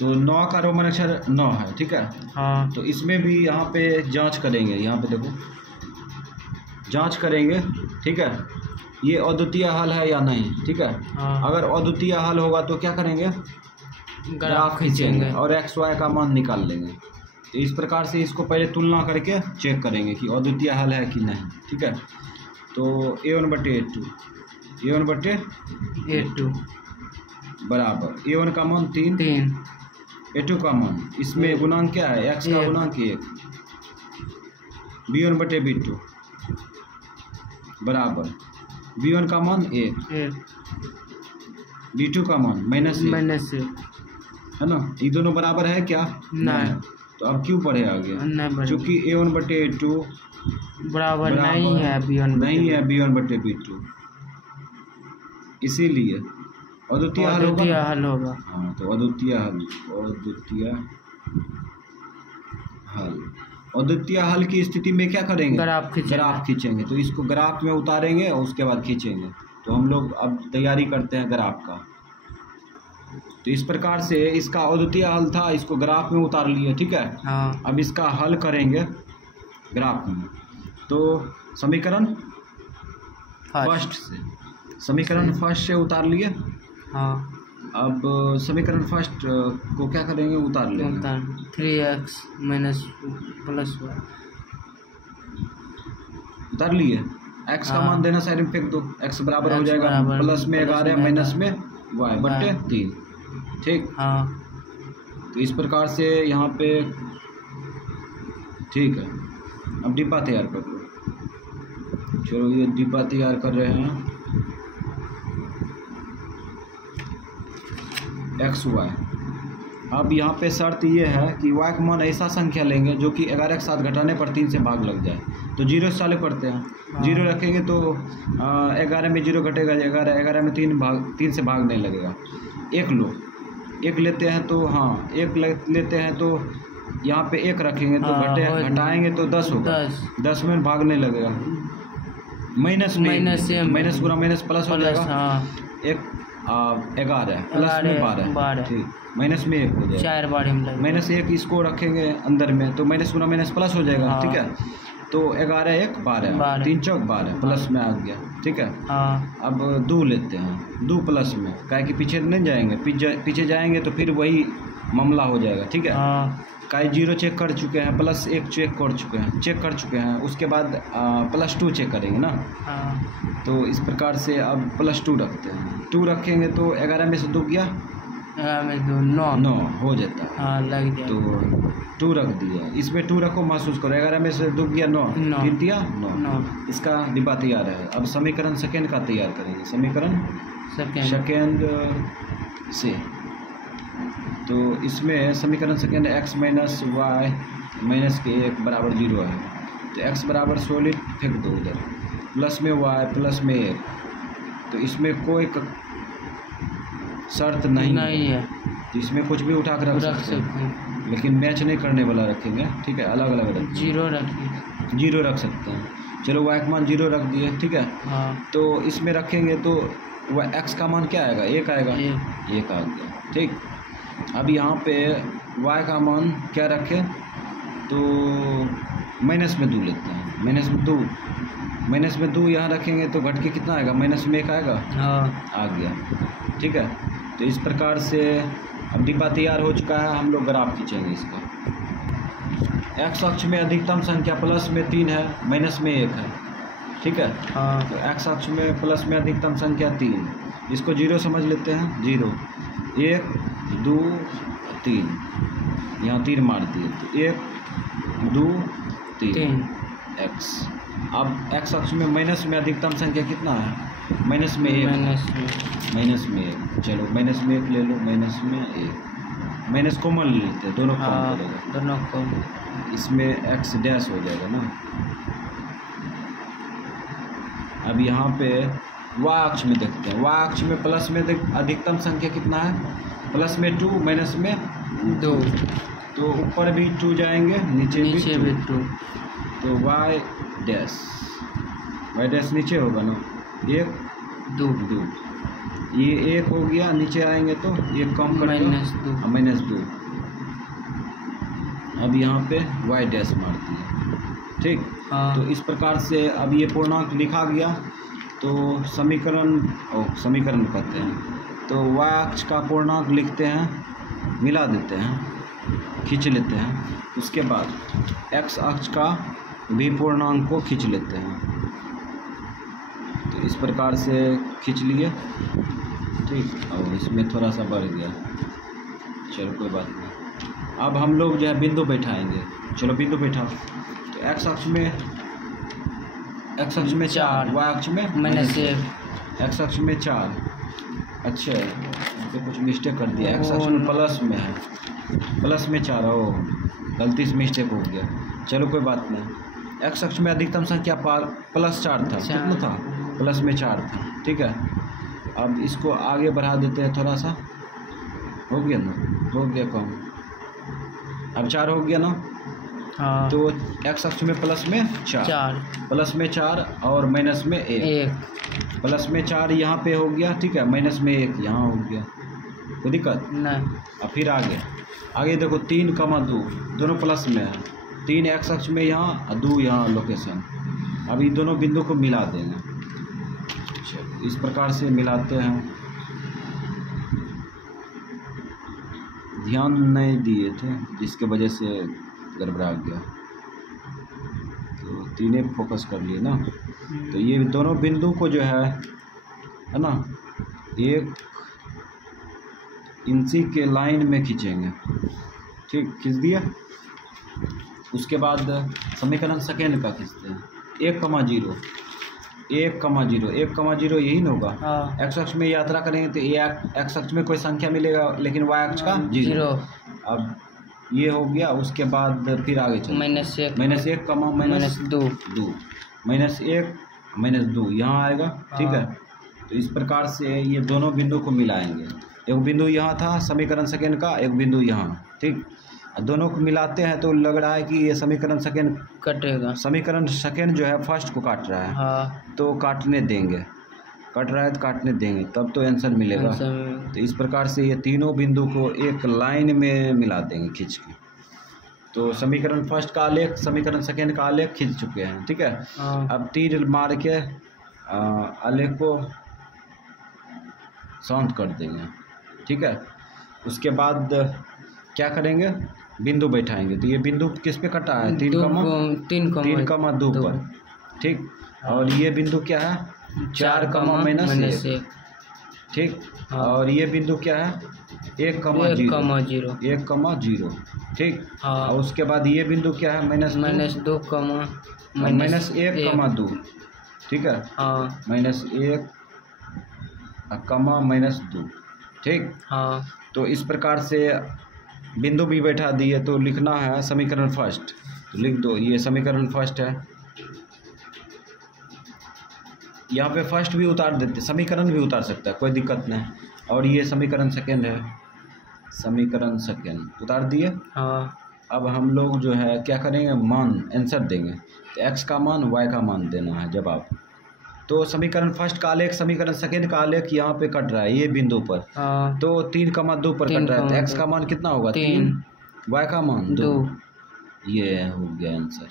तो 9 का रोमन अक्षर 9 है, ठीक है। हाँ। तो इसमें भी यहाँ पे जांच करेंगे, यहाँ पे देखो जांच करेंगे, ठीक है, ये अद्वितीय हल है या नहीं, ठीक है। हाँ। अगर अद्वितीय हल होगा तो क्या करेंगे, ग्राफ खींचेंगे और एक्स वाई का मान निकाल लेंगे। तो इस प्रकार से इसको पहले तुलना करके चेक करेंगे कि अद्वितीय हल है कि नहीं, ठीक है। तो a1/a2 बराबर a1 का मान 3 a2 का मान, इसमें गुणांक क्या है, x का गुणांक 1, b1/b2 बराबर b1 का मान 1 b2 का मान -1 है ना। ये दोनों बराबर है क्या, नहीं। तो अब क्यों पढ़े आगे, क्योंकि a1/a2 बराबर नहीं है b1/b2, इसीलिए अद्वितीय हल होगा। हाँ, तो अद्वितीय हल की स्थिति में क्या करेंगे, ग्राफ खींचेंगे। तो इसको ग्राफ में उतारेंगे और उसके बाद खींचेंगे। तो हम लोग अब तैयारी करते हैं ग्राफ का। तो इस प्रकार से इसका अद्वितीय हल था, इसको ग्राफ में उतार लिए, ठीक है। हाँ। अब इसका हल करेंगे ग्राफ में। तो समीकरण फर्स्ट से उतार लिए। हाँ। अब समीकरण फर्स्ट को क्या करेंगे, उतार लेंगे। 3x प्लस y उतार लिए। x का मान देना साइड में फेंक दो, x बराबर हो जाएगा प्लस में 11 माइनस में y/3, ठीक। हाँ। तो इस प्रकार से यहाँ पे, ठीक है। अब डिब्बा तैयार कर लो। चलो ये डिब्बा तैयार कर रहे हैं, एक्स वाई। अब यहाँ पे शर्त ये है कि y का मान ऐसा संख्या लेंगे जो कि 11 के साथ घटाने पर 3 से भाग लग जाए। तो 0 से चालू करते हैं। हाँ। 0 रखेंगे तो 11 में 0 घटेगा, 11 में 3 से भाग नहीं लगेगा। 1 लो, 1 लेते हैं तो, हाँ 1 लेते हैं तो यहाँ पे 1 रखेंगे तो घटाएंगे तो 10 होगा, 10 में भाग नहीं लगेगा। माइनस गुना माइनस प्लस हो जाएगा। 11 प्लस में 12, ठीक। माइनस में 1 हो जाएगा, 4 बार -1 इसको रखेंगे अंदर में तो माइनस गुना माइनस प्लस हो जाएगा। हाँ। ठीक है। तो 11 1 12 3 चौक 12 प्लस में आ गया, ठीक है। हाँ। अब 2 लेते हैं, 2 प्लस में, काहे कि पीछे नहीं जाएंगे, पीछे जाएंगे तो फिर वही मामला हो जाएगा, ठीक है। हाँ। काहे 0 चेक कर चुके हैं, +1 चेक कर चुके हैं, उसके बाद +2 चेक करेंगे ना। हाँ। तो इस प्रकार से अब +2 रखते हैं। 2 रखेंगे तो 11 में से 2 गया, 9 हो जाता है। हाँ, लग गया। तो 2 रख दिया, इसमें 2 रखो, महसूस करो। 11 में से 2 गया 9, 3 दिया 9। इसका डिब्बा तैयार है। अब समीकरण सेकेंड का तैयार करेंगे। समीकरण सेकेंड से, तो इसमें समीकरण second x minus y minus के 1 बराबर 0 है। तो x बराबर सॉलिड फेंक दो उधर, प्लस में y प्लस में 1। तो इसमें कोई शर्त नहीं है, तो इसमें कुछ भी उठा कर रख सकते हैं, लेकिन मैच नहीं करने वाला रखेंगे, ठीक है। अलग अलग रखेंगे, 0 रख सकते हैं। चलो y का मान 0 रख दिए, ठीक है। हाँ। तो इसमें रखेंगे तो x का मान क्या आएगा, 1 आएगा, 1 आ गया, ठीक। अब यहाँ पे y का मान क्या रखें, तो माइनस में 2 लेते हैं। माइनस में 2 यहाँ रखेंगे तो घट के कितना आएगा, -1 आएगा। हाँ। आ गया, ठीक है। तो इस प्रकार से अब डिब्बा तैयार हो चुका है। हम लोग ग्राफ खींचेंगे इसका। x अक्ष में अधिकतम संख्या प्लस में 3 है, माइनस में 1 है, ठीक है। हाँ। तो x अक्ष में प्लस में अधिकतम संख्या 3, इसको 0 समझ लेते हैं। 0 1 2 3, यहाँ 3 मार दिए, तो 1 2 3 x। अब x अक्ष में माइनस में अधिकतम संख्या कितना है, माइनस में 1। चलो माइनस में 1 ले लो, माइनस में 1, माइनस कॉमन ले लेते हैं, दोनों कॉमन, इसमें x डैश हो जाएगा ना। अब यहाँ पे y अक्ष में देखते हैं। y अक्ष में प्लस में अधिकतम संख्या कितना है, प्लस में 2 माइनस में 2। तो ऊपर भी 2 जाएंगे, नीचे भी 2। तो y डैश नीचे होगा ना, 1 2 ये 1 हो गया, नीचे आएंगे तो 1 कम कर -2 -2। अब यहाँ पे y डैश मार दिए, ठीक। हाँ। तो इस प्रकार से अब ये पूर्णांक लिखा गया। तो समीकरण कहते हैं, तो y अक्ष का पूर्णांक लिखते हैं, मिला देते हैं, खींच लेते हैं। उसके बाद x अक्ष का भी पूर्णांक को खींच लेते हैं। तो इस प्रकार से खींच लिए, ठीक। और इसमें थोड़ा सा बढ़ गया, चलो कोई बात नहीं। अब हम लोग जो है बिंदु बैठाएंगे। चलो बिंदु बैठा। तो x अक्ष में 4, y अक्ष में -1, x अक्ष में 4। अच्छा, तो कुछ मिस्टेक कर दिया, x अक्ष में प्लस में है, प्लस में 4। ओ, गलती से मिस्टेक हो गया, चलो कोई बात नहीं। x अक्ष में अधिकतम संख्या +4 था, कितना था? प्लस में 4 था, ठीक है। अब इसको आगे बढ़ा देते हैं थोड़ा सा, हो गया ना, हो गया कम, अब 4 हो गया ना। हाँ। तो x अक्ष में प्लस में 4, प्लस में 4 और माइनस में 1। प्लस में 4 यहाँ पे हो गया, ठीक है, माइनस में 1 यहाँ हो गया, कोई दिक्कत नहीं। अब फिर आगे देखो 3,2 दोनों प्लस में है, 3 x अक्ष में यहाँ और 2 यहाँ लोकेशन। अब ये दोनों बिंदु को मिला देंगे। इस प्रकार से मिलाते हैं, ध्यान नहीं दिए थे जिसके वजह से गड़बड़ा गया। तो तीनों फोकस कर लिए ना। तो ये दोनों बिंदु को जो है ना, 1 इंची के लाइन में खींचेंगे, ठीक, खींच दिया। उसके बाद समीकरण सेकेंड का खींचते हैं, 1,0 यही ना होगा। हाँ। x अक्ष में यात्रा करेंगे तो x अक्ष में कोई संख्या मिलेगा, लेकिन y अक्ष का 0। अब ये हो गया। उसके बाद फिर आगे चलो, -1, -2 यहाँ आएगा, ठीक है। तो इस प्रकार से ये दोनों बिंदु को मिलाएंगे। एक बिंदु यहाँ था समीकरण सेकेंड का, एक बिंदु यहाँ, ठीक। दोनों को मिलाते हैं तो लग रहा है कि ये समीकरण सेकेंड कटेगा, समीकरण सेकेंड जो है फर्स्ट को काट रहा है। हाँ। तो काटने देंगे, कट रहा है तो काटने देंगे, तब तो आंसर मिलेगा। तो इस प्रकार से ये तीनों बिंदु को एक लाइन में मिला देंगे खींच के। तो समीकरण फर्स्ट का आलेख, समीकरण सेकेंड का आलेख खींच चुके हैं, ठीक है। हाँ। अब तीर मार के आलेख को शांत कर देंगे, ठीक है। उसके बाद क्या करेंगे, बिंदु बैठाएंगे। तो ये बिंदु किस पे कटा है? 3,2 पर, ठीक। और ये बिंदु क्या है? 4, -1, ठीक। और ये बिंदु क्या है? 1,0, 1,0, ठीक। और उसके बाद ये बिंदु क्या है? -2, -1,2, ठीक है। -1,-2, ठीक। तो इस प्रकार से बिंदु भी बैठा दिए। तो लिखना है समीकरण फर्स्ट, तो लिख दो, ये समीकरण फर्स्ट है। यहाँ पे फर्स्ट भी उतार देते, समीकरण भी उतार सकता है, कोई दिक्कत नहीं। और ये समीकरण सेकेंड है, समीकरण सेकेंड उतार दिए। अब हम लोग जो है क्या करेंगे, मान आंसर देंगे। तो x का मान, y का मान देना है जवाब। तो समीकरण फर्स्ट का आलेख, समीकरण सेकेंड का आलेख यहाँ पे कट रहा है ये बिंदु पर। तो 3,2 पर कट रहा है। तो x का मान कितना होगा? 3, y का मान 2। ये हो गया आंसर।